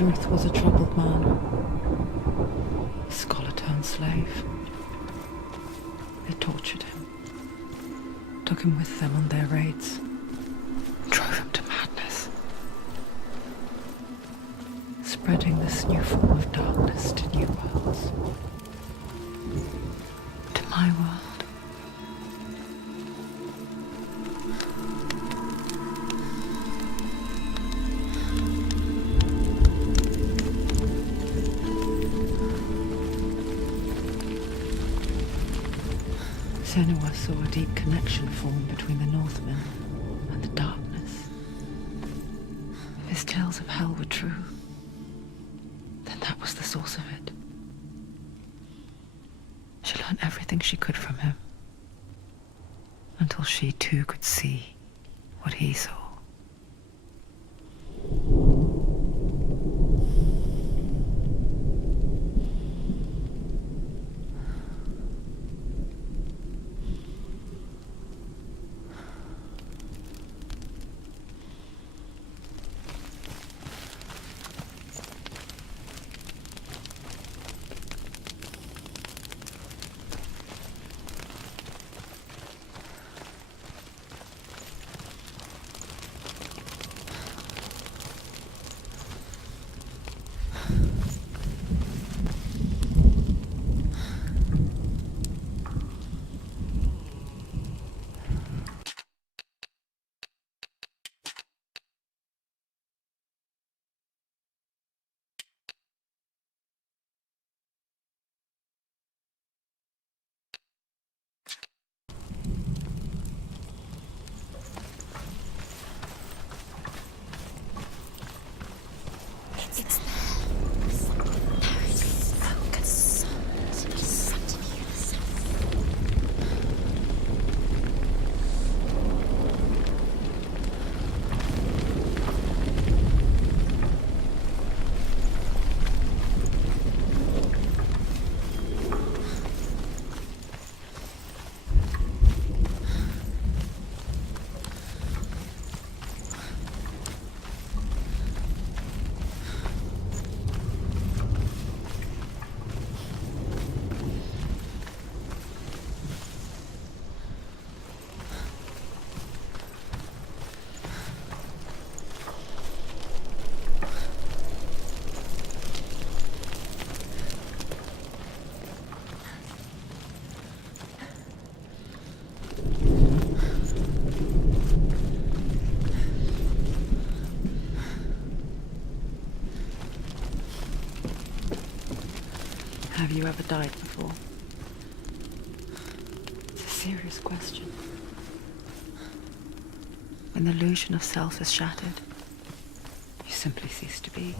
Druth was a troubled man. A scholar turned slave. They tortured him. Took him with them on their raids. Drove him to madness. Spreading this new form of darkness to new worlds. To my world. Senua saw a deep connection form between the Northmen and the darkness. If his tales of hell were true, then that was the source of it. She learned everything she could from him, until she too could see what he saw. Have you ever died before? It's a serious question. When the illusion of self is shattered, you simply cease to be.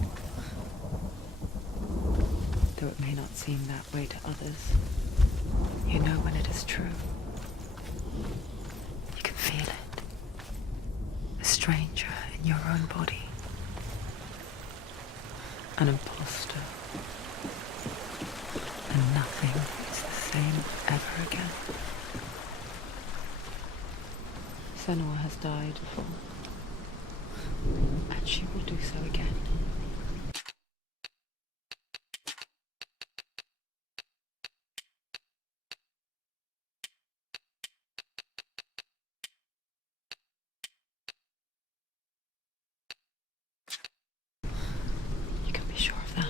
Though it may not seem that way to others, you know when it is true. You can feel it. A stranger in your own body. An imposter. And nothing is the same ever again. Senua has died before, and she will do so again. You can be sure of that.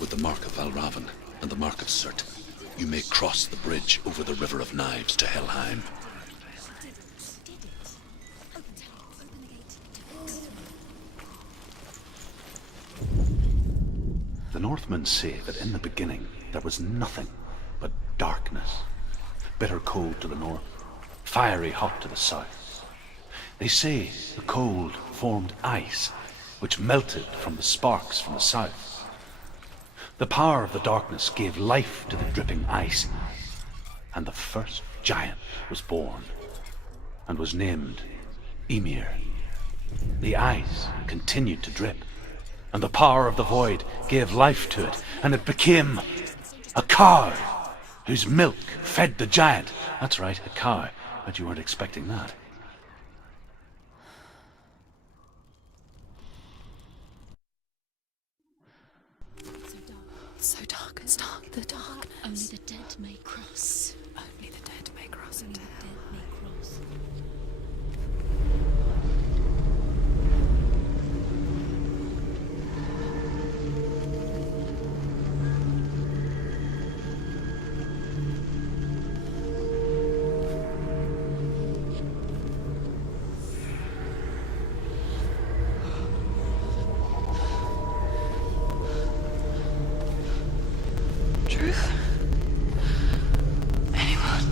With the Mark of Valravan and the Mark of Surt, you may cross the bridge over the River of Knives to Helheim. The Northmen say that in the beginning there was nothing but darkness. Bitter cold to the north, fiery hot to the south. They say the cold formed ice, which melted from the sparks from the south. The power of the darkness gave life to the dripping ice, and the first giant was born, and was named Ymir. The ice continued to drip, and the power of the void gave life to it, and it became a cow, whose milk fed the giant. That's right, a cow. Bet you weren't expecting that. So dark, it's dark, the darkness. Only the dead may cross. Only the dead may cross Only into the hell. dead may cross. Truth? Anyone?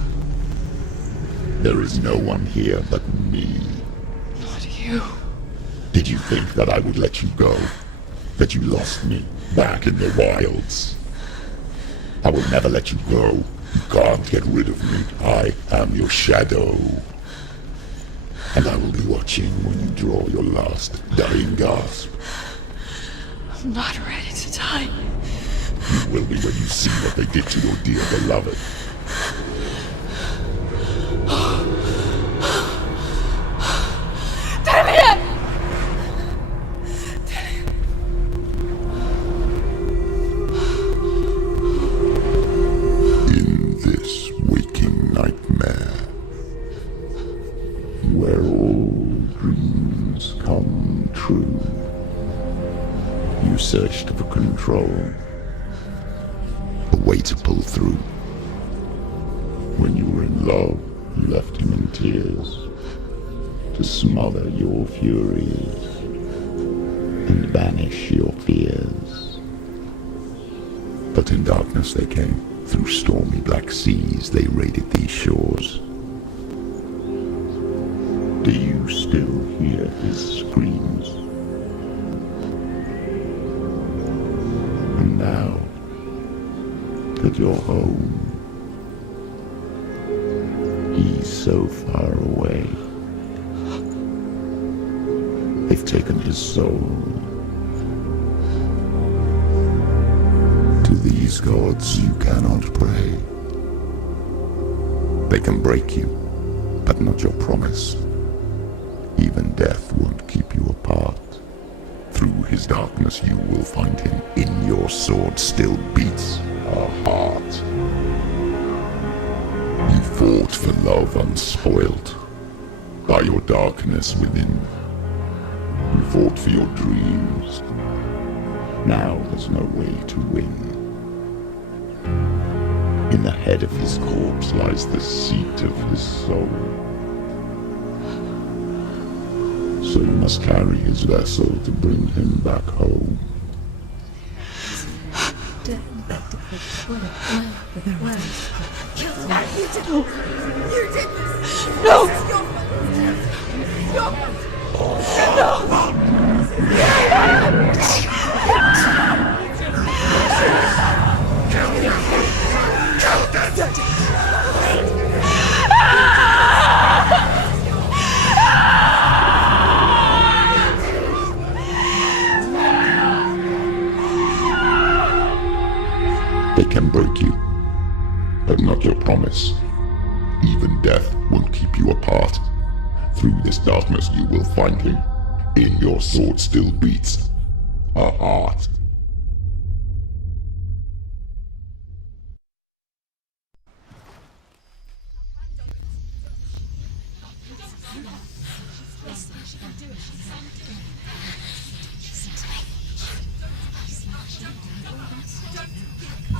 There is no one here but me. Not you. Did you think that I would let you go? That you lost me back in the wilds? I will never let you go. You can't get rid of me. I am your shadow. And I will be watching when you draw your last dying gasp. I'm not ready to die. You will be when you see what they did to your dear beloved. In this waking nightmare, where all dreams come true, you searched for control. A way to pull through. When you were in love, you left him in tears to smother your furies and banish your fears. But in darkness they came. Through stormy black seas they raided these shores. Do you still hear his screams? And now that you're home, he's so far away. They've taken his soul. To these gods you cannot pray. They can break you, but not your promise. Even death won't keep you apart. Through his darkness you will find him. In your sword still beats a heart. You fought for love unspoilt by your darkness within. You fought for your dreams. Now there's no way to win. In the head of his corpse lies the seat of his soul. So you must carry his vessel to bring him back home. They can break you, but not your promise. Even death won't keep you apart. Through this darkness you will find him. In your sword still beats a heart.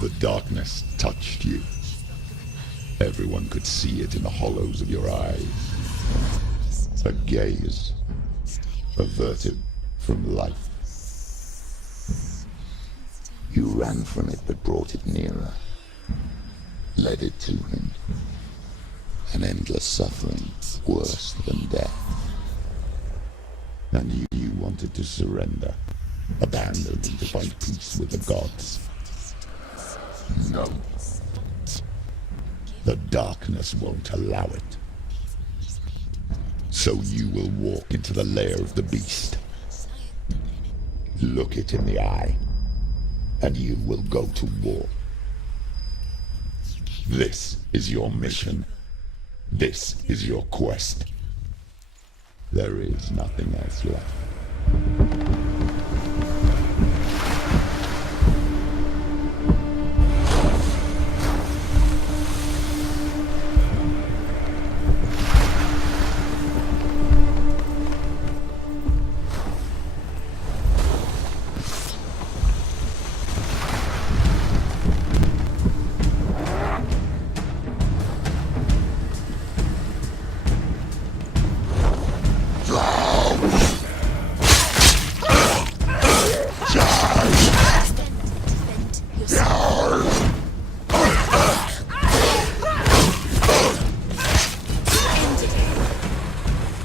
The darkness touched you. Everyone could see it in the hollows of your eyes. A gaze averted from life. You ran from it but brought it nearer. Led it to him. An endless suffering, worse than death. And you wanted to surrender, abandon and to find peace with the gods. No. The darkness won't allow it. So you will walk into the lair of the beast. Look it in the eye, and you will go to war. This is your mission. This is your quest. There is nothing else left.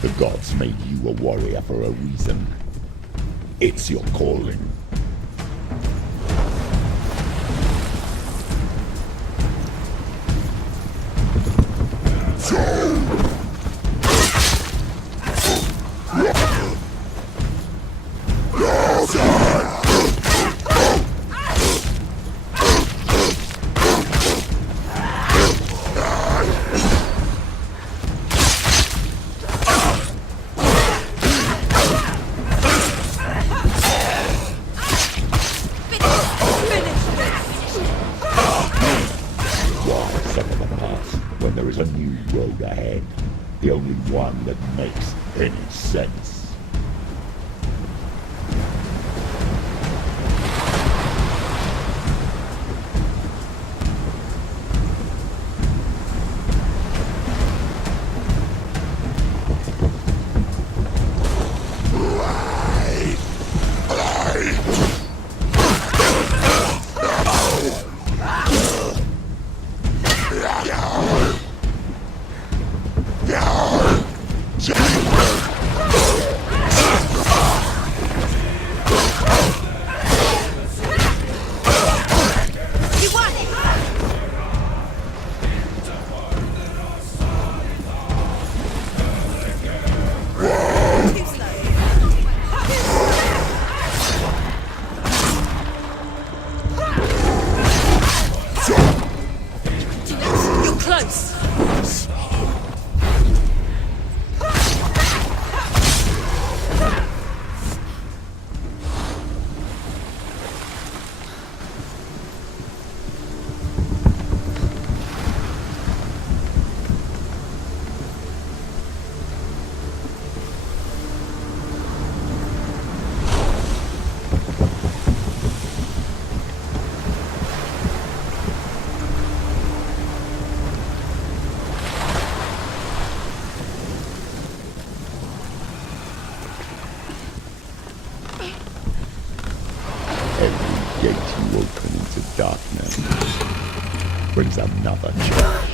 The gods made you a warrior for a reason. It's your calling. When there is a new road ahead, the only one that makes any sense. Every gate you open into darkness brings another change.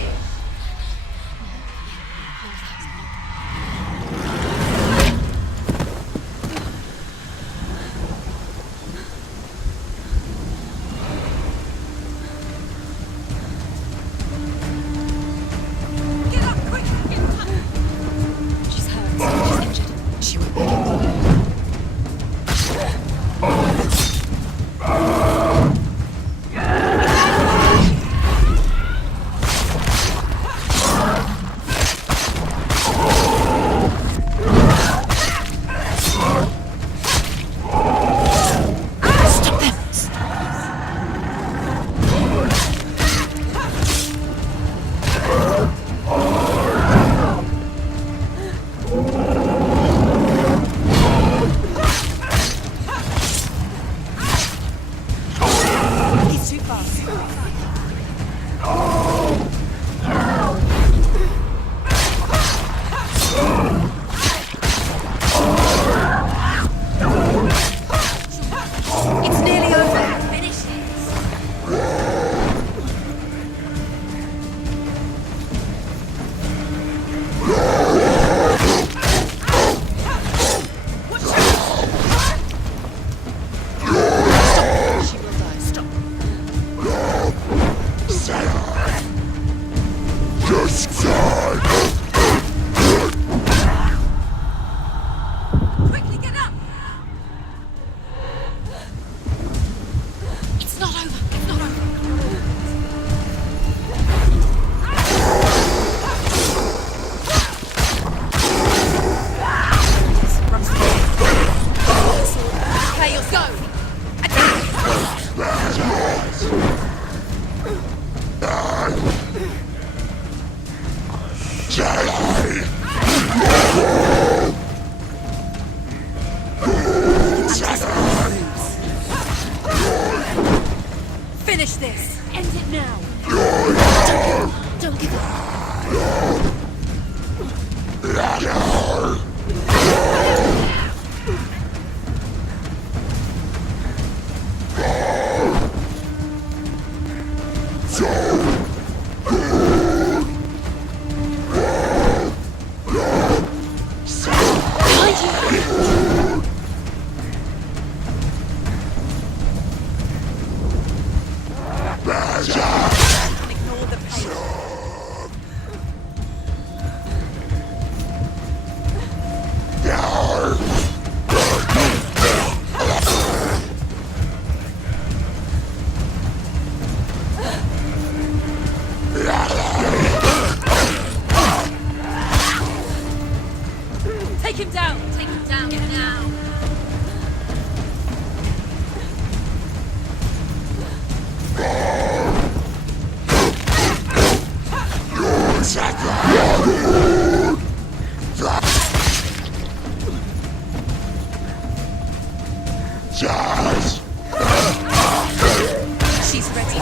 She's ready.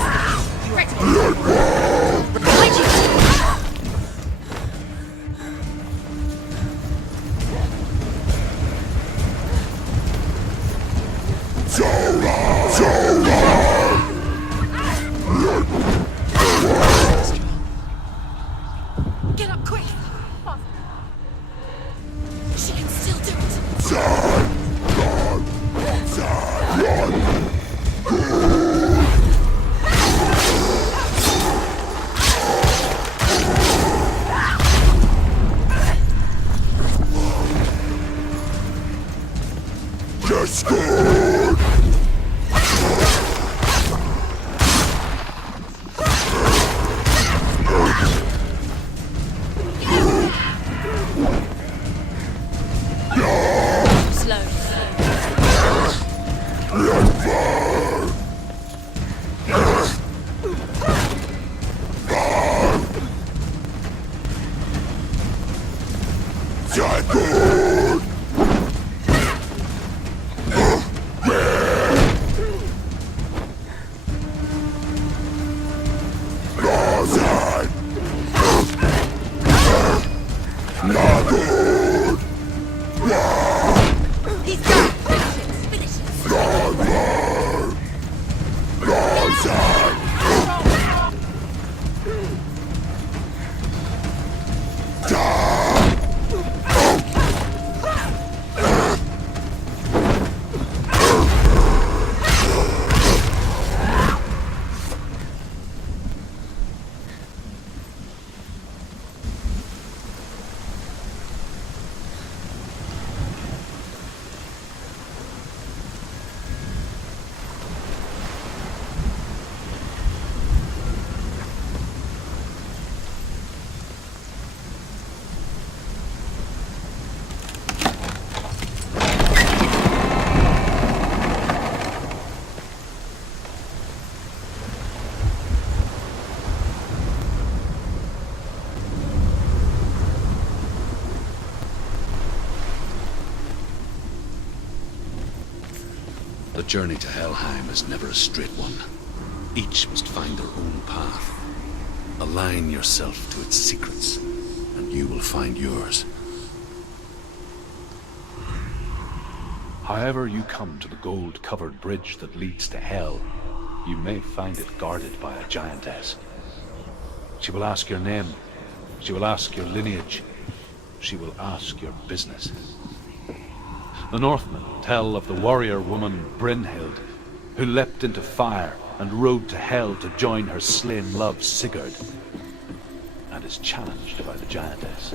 Ready. Behind you. Get up quick. She can still do it. He's done. Finish it. The journey to Helheim is never a straight one. Each must find their own path. Align yourself to its secrets, and you will find yours. However you come to the gold-covered bridge that leads to Hell, you may find it guarded by a giantess. She will ask your name. She will ask your lineage. She will ask your business. The Northmen tell of the warrior woman Brynhild, who leapt into fire and rode to Hell to join her slain love Sigurd, and is challenged by the giantess.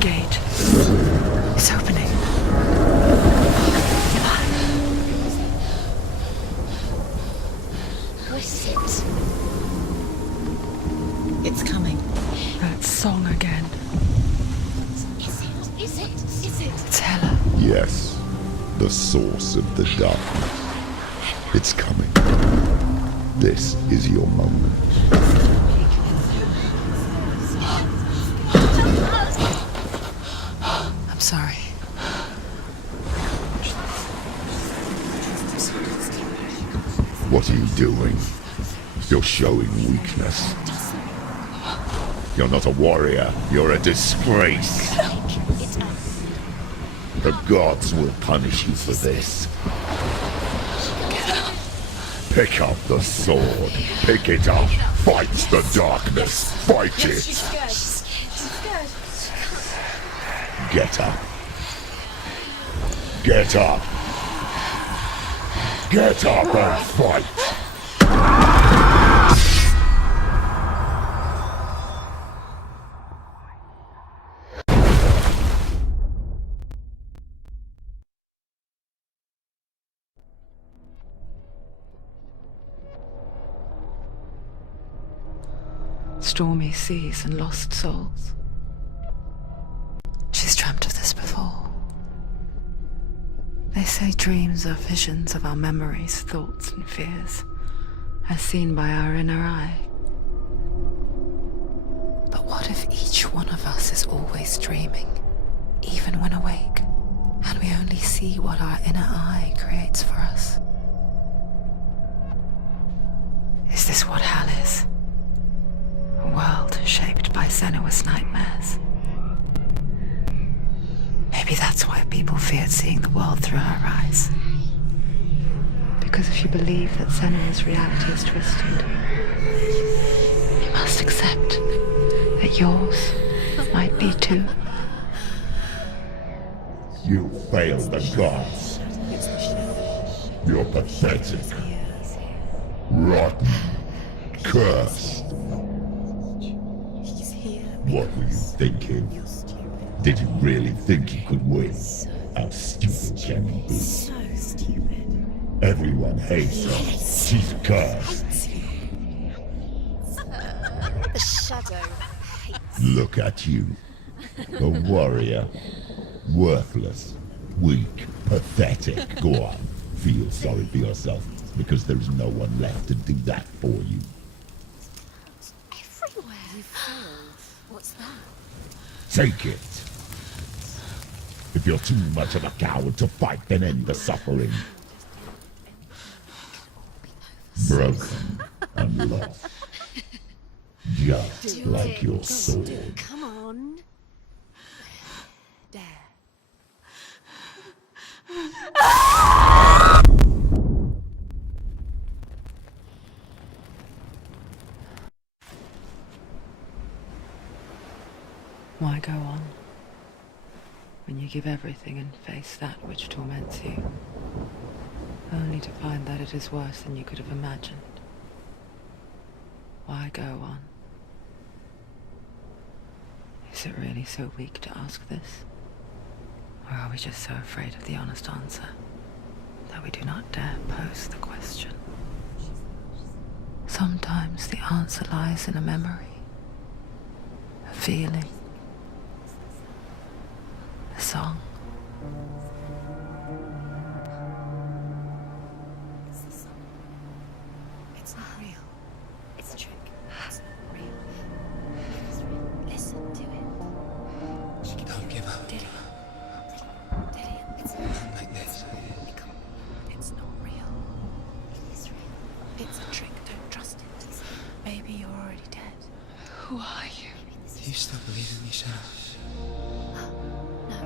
gate. It's opening. What is it? It's coming. That song again. Is it? Is it? Is it? It's Hella. Yes, the source of the darkness. It's coming. This is your moment. I'm sorry. What are you doing? You're showing weakness. You're not a warrior. You're a disgrace. The gods will punish you for this. Pick up the sword. Pick it up. Fight the darkness. Fight it. She's scared. She's scared. Get up. Get up. Get up and fight. Stormy seas and lost souls. She's dreamt of this before. They say dreams are visions of our memories, thoughts and fears, as seen by our inner eye. But what if each one of us is always dreaming, even when awake, and we only see what our inner eye creates for us? Is this what hell is? A world shaped by Senua's nightmares. Maybe that's why people feared seeing the world through her eyes. Because if you believe that Senua's reality is twisted, you must accept that yours might be too. You failed the gods. You're pathetic. Rotten. Cursed. What were you thinking? Did you really think you could win? How stupid can you be? So stupid. Everyone hates her. She's cursed. The shadow hates. Look at you. A warrior. Worthless. Weak. Pathetic. Go on. Feel sorry for yourself, because there is no one left to do that for you. Everywhere. You failed. What's that? Take it. If you're too much of a coward to fight, then end the suffering. Broken and lost. Just like your sword. Come on. Dare. Why go on when you give everything and face that which torments you, only to find that it is worse than you could have imagined? Why go on? Is it really so weak to ask this? Or are we just so afraid of the honest answer that we do not dare pose the question? Sometimes the answer lies in a memory, a feeling, a song. It's the song. It's not real. It's a trick. It's not real. It is real. Listen to it. Don't give up. Did it? It's Not like this. It's not real. It is real. It's a trick. Don't trust it. Maybe you're already dead. Who are you? Do you still believe in me, Shadow? No,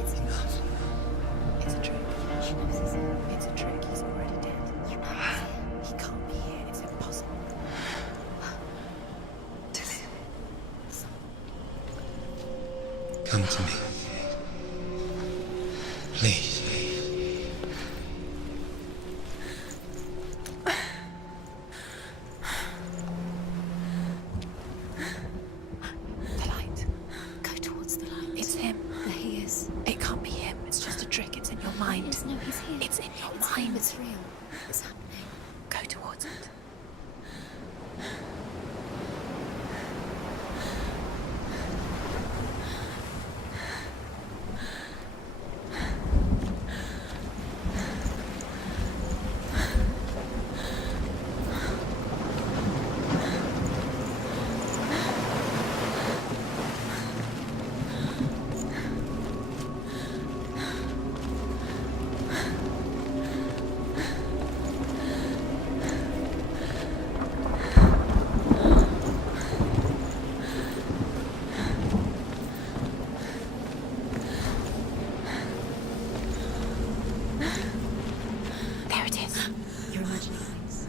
it's enough. It's a trick. She knows he's here. It's a trick. He's already dead. You know he's here. He can't be here. It's impossible. To live. Come to me. Please. The light. Go towards the light. It's here. mind. Yes, no, he's here. It's in your It's mind. real, it's real. It's happening. Go towards it. There it is. You're imagining things.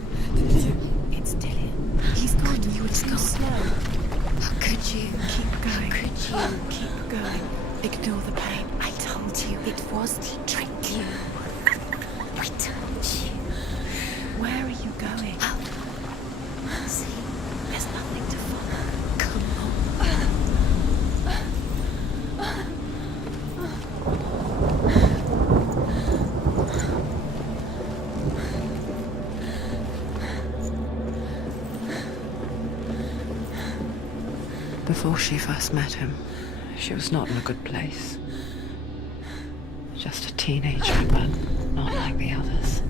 It's still in. He's gone. You were too gone. slow. How could you? Keep going. How could you? Keep going. Ignore the pain. I told you it was to trick you. I told you. Where are you going? Out. See? There's nothing to follow. Come on. Before she first met him, she was not in a good place. Just a teenager, but not like the others.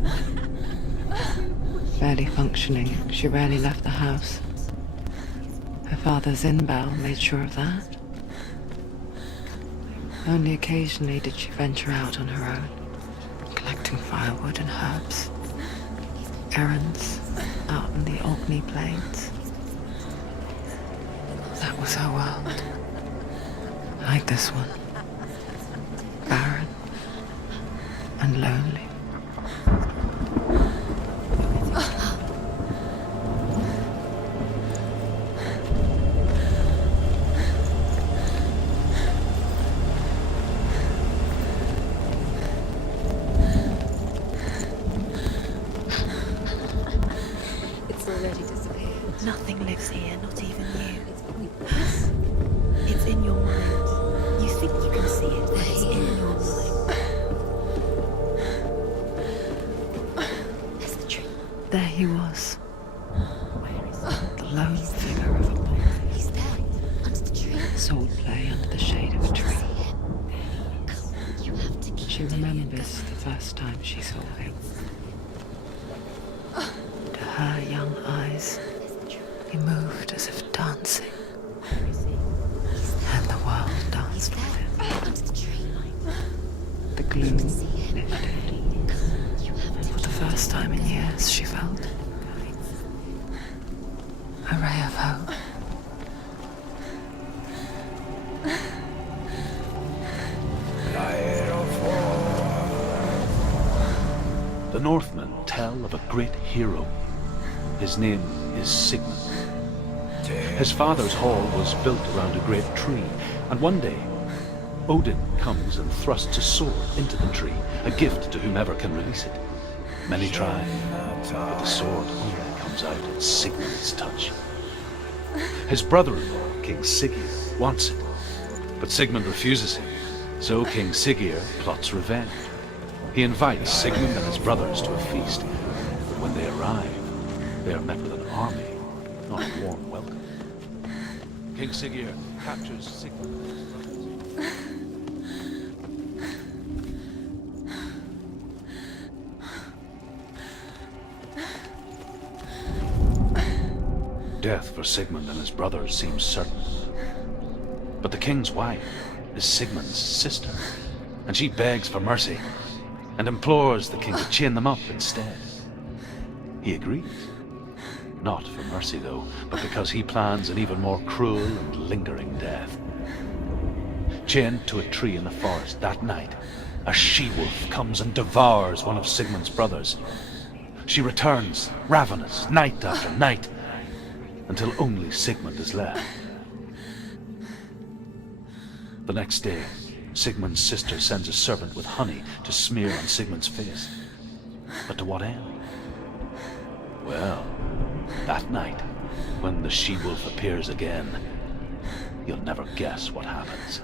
Barely functioning, she rarely left the house. Her father's in-bell made sure of that. Only occasionally did she venture out on her own, collecting firewood and herbs. Errands out in the Orkney Plains. That was her world. Like this one. Barren and lonely. It's already disappeared. Nothing lives here, not even you. It's pointless. It's in your mind. You think you can see it, but it's in your mind. That's the tree. There he was, Where is it? the lone figure of a boy. He's there. Under the tree. Sword play under the shade of a tree. Come on, you have to keep She doing it. remembers the first time she saw him. To her young eyes, There's the tree. he moved as if dancing, Where is he? and the world He's danced with him. there. Under the tree. The gloom See him. lifted. You have And to for the first time in years, she felt a ray of hope. The Northmen tell of a great hero. His name is Sigmund. His father's hall was built around a great tree, and one day, Odin comes and thrusts his sword into the tree, a gift to whomever can release it. Many try, but the sword only comes out at Sigmund's touch. His brother-in-law, King Siggeir, wants it, but Sigmund refuses him, so King Siggeir plots revenge. He invites Sigmund and his brothers to a feast, but when they arrive, they are met with an army, not a warm welcome. King Siggeir captures Sigmund and his brothers. Death for Sigmund and his brothers seems certain. But the king's wife is Sigmund's sister, and she begs for mercy and implores the king to chain them up instead. He agrees. Not for mercy, though, but because he plans an even more cruel and lingering death. Chained to a tree in the forest that night, a she-wolf comes and devours one of Sigmund's brothers. She returns, ravenous, night after night, until only Sigmund is left. The next day, Sigmund's sister sends a servant with honey to smear on Sigmund's face. But to what end? Well, that night, when the she-wolf appears again, you'll never guess what happens.